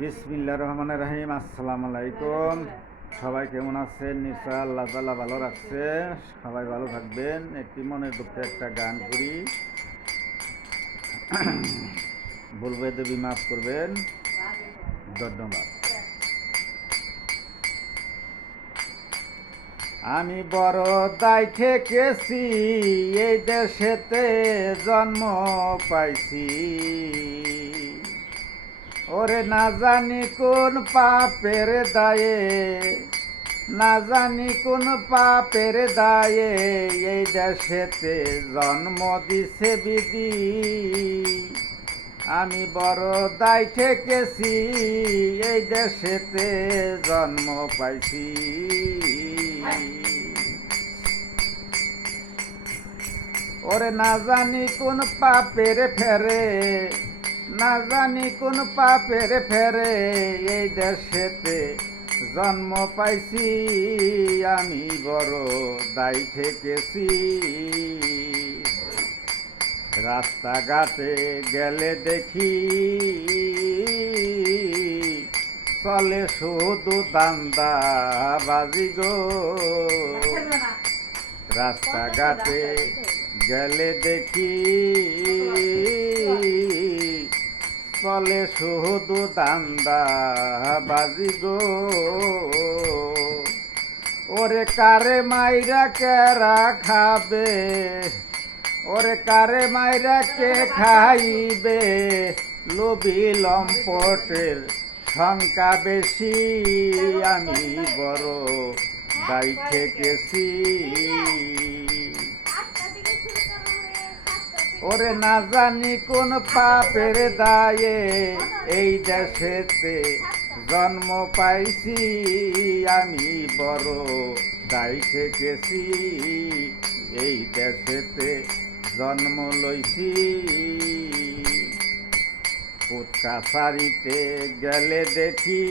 বিসমিল্লাহির রহমানির রহিম। আসসালামু আলাইকুম। সবাই কেমন আছেন? নিশ্চয় আল্লাহ তাআলা ভালো রাখছে। সবাই ভালো থাকবেন। একটি মনের দুঃখে একটা গান করি, ভুল বেদবি মাফ করবেন। ধন্যবাদ। আমি বড় দায় ঠেকেছি, এই দেশেতে জন্ম পাইছি। ওরে না জানি কোন পাপের দায়ে, না জানি কোন পাপের দায়ে এই দেশেতে জন্ম দিছে বিধি। আমি বড় দায় ঠেকেছি, এই দেশেতে জন্ম পাইছি। ওরে না জানি কোন পাপের ফেরে, না জানি কোন পাপের ফেরে এই দেশেতে জন্ম পাইছি। আমি বড় দায় ঠেকেছি। রাস্তাঘাটে গেলে দেখি চলে শুধু দান্দা বাজি গো। রাস্তাঘাটে গেলে দেখি চলে শুধু দান্দা বাজি গো। ওরে কারে মাইরা কেরা খাবে, ওরে কারে মাইরা কে খাইবে, লোভী লম্পটের সংখ্যা বেশি। আমি বড় দায় ঠেকেছি। ওরে না জানি কোন পাপের দায়ে এই দেশেতে জন্ম পাইছি। আমি বড় দায় ঠেকেছি, এই দেশেতে জন্ম লইছি। কোর্ট কাছারিতে গেলে দেখি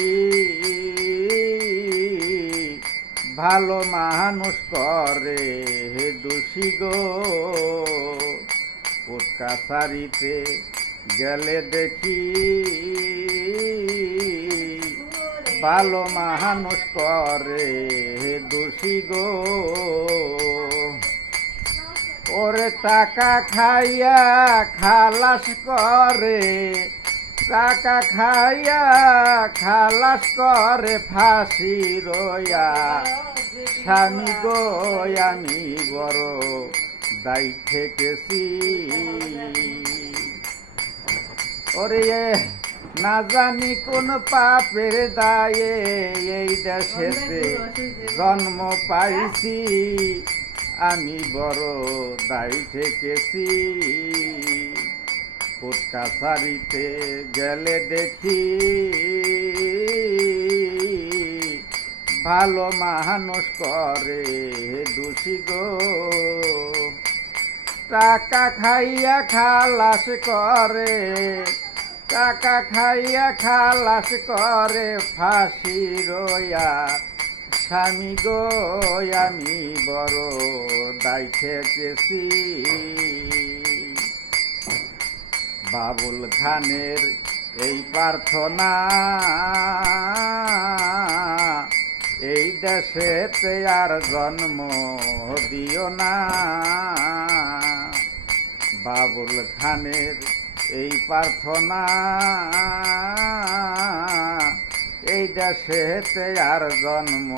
ভালো মানুষ করে দোষী গো। কোর্ট কাছারিতে গেলে দেখি ভালো মানুষ করে দোষী গো। ওরে টাকা খাইয়া খালাস করে, টাকা খাইয়া খালাস করে ফাঁসি রইয়া। স্বামী গো আমি বড় দায় ঠেকেছি। ওরে না জানি কোন পাপের দায়ে এই দেশেতে জন্ম পাইছি। আমি বড় দায় ঠেকেছি। কোর্ট কাছারিতে গেলে দেখি ভালো মানুষ করে দোষী গো। টাকা খাইয়া খালাস করে, টাকা খাইয়া খালাস করে ফাঁসি রইয়া। স্বামী গো আমি বড় দায় ঠেকেছি। বাবুল খানের এই প্রার্থনা, এই দেশেতে আর জন্ম দিও না। বাবুল খানের এই প্রার্থনা, এই দেশেতে আর জন্ম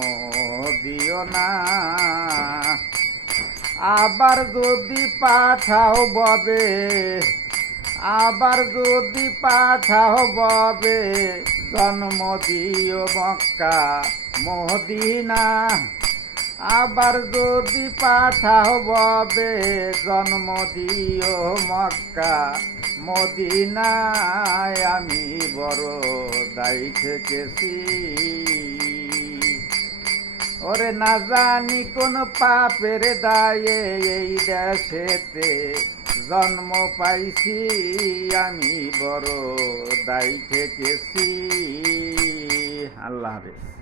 দিও না। আবার যদি পাঠাও ববে, আবার যদি পাঠাও ববে, জন্ম দিও মক্কা মদিনা। আবার যদি পাঠাও ববে, জন্ম দিও মক্কা মদিনায়। আমি বড় দায় ঠেকেছি। ওরে না জানি কোন পাপের দায়ে এই দেশেতে জন্ম পাইছি। আমি বড় দায় ঠেকেছি। আল্লাহ হাফেজ।